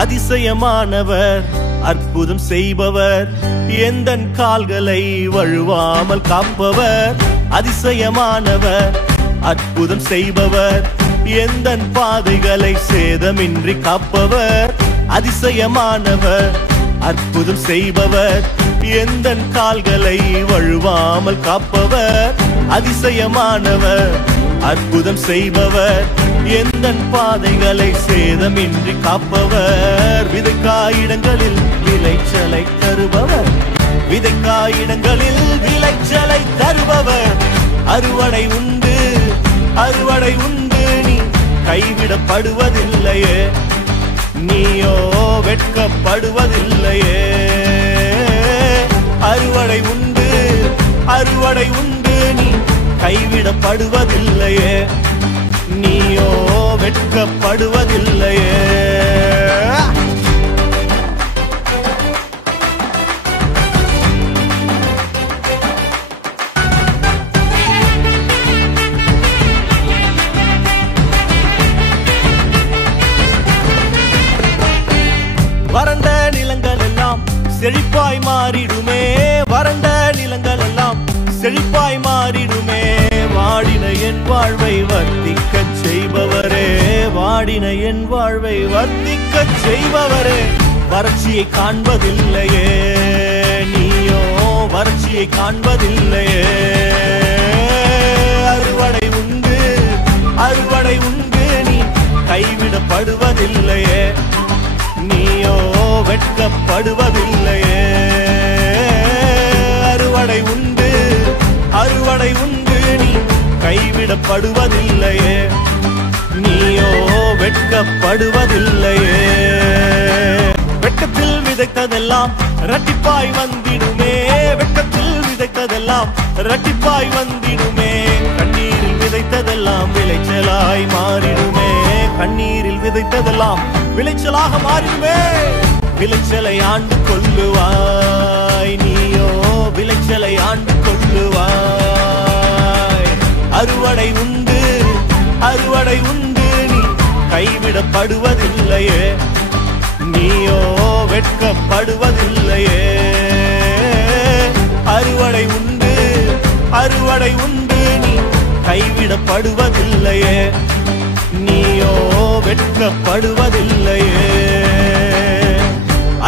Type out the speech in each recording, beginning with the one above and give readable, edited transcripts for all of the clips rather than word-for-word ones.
அதிசயமானவர் அற்புதம் செய்பவர் எந்தன் கால்களை வழுவாமல் காப்பவர் அதிசயமானவர் அற்புதம் செய்பவர் எந்தன் பாதைகளை சேதமின்றி காப்பவர் அதிசயமானவர் அற்புதம் செய்பவர் எந்தன் கால்களை வழுவாமல் காப்பவர் அதிசயமானவர் அற்புதம் செய்பவர் எந்தன் பாதைகளை சேதமின்றி காப்பவர் விதைக்காயிடங்களில் விளைச்சலை தருபவர் விதைக்காயிடங்களில் விளைச்சலை தருபவர் அறுவடை உண்டு அறுவடை உண்டு நீ கைவிடப்படுவதில்லையே நீயோ வெட்கப்படுவதில்லையே அறுவடை உண்டு அறுவடை உண்டு நீ கைவிடப்படுவதில்லையே நீயோ வெட்கப்படுவதில்லையே வறண்ட நிலங்கள் எல்லாம் செழிப்பாய் மாறிடுமே வறண்ட நிலங்கள் எல்லாம் செழிப்பாய் மாறிடுமே வாடின என் வாழ்வை வர்த்திக்கச் செய்பவரே வாடின என் வாழ்வை வர்த்திக்கச் செய்பவரே வறட்சியை காண்பதில்லையே நீயோ வறட்சியை காண்பதில்லையே அறுவடை உண்டு அறுவடை உண்டு நீ கைவிடப்படுவதில்லையே நீயோ வெட்கப்படுவதில்லையே அறுவடை உண்டு அறுவடை உண்டு நீ கைவிடப்படுவதில்லையே நீயோ வெட்கப்படுவதில்லையே வெட்கத்தில் விதைத்ததெல்லாம் இரட்டிப்பாய் வந்திடுமே வெட்கத்தில் விதைத்ததெல்லாம் இரட்டிப்பாய் வந்திடுமே கண்ணீரில் விதைத்ததெல்லாம் விளைச்சலாய் மாறிடுமே கண்ணீரில் விதைத்ததெல்லாம் விளைச்சலாக மாறிடுமே விளைச்சலை ஆண்டு கொள்ளுவாய் நீயோ விளைச்சலை ஆண்டு கொள்ளுவாய் அறுவடை உண்டு அறுவடை உண்டு நீ கைவிடப்படுவதில்லையே நீயோ வெட்கப்படுவதில்லையே அறுவடை உண்டு அறுவடை உண்டு நீ கைவிடப்படுவதில்லையே நீயோ வெட்கப்படுவதில்லையே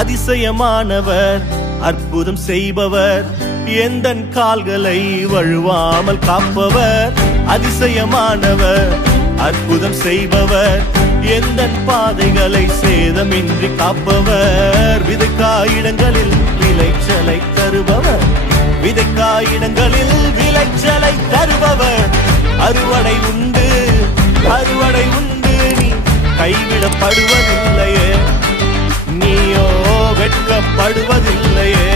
அதிசயமானவர் அற்புதம் செய்பவர் எந்தன் கால்களை வழுவாமல் காப்பவர் அதிசயமானவர் அற்புதம் செய்பவர் எந்தன் பாதைகளை சேதமின்றி காப்பவர் விதைக்காயிடங்களில் விளைச்சலை தருபவர் விதைக்காயிடங்களில் விளைச்சலை தருபவர் அறுவடை உண்டு அறுவடை உண்டு நீ கைவிடப்படுவதில்லையே நீயோ வெட்கப்படுவதில்லையே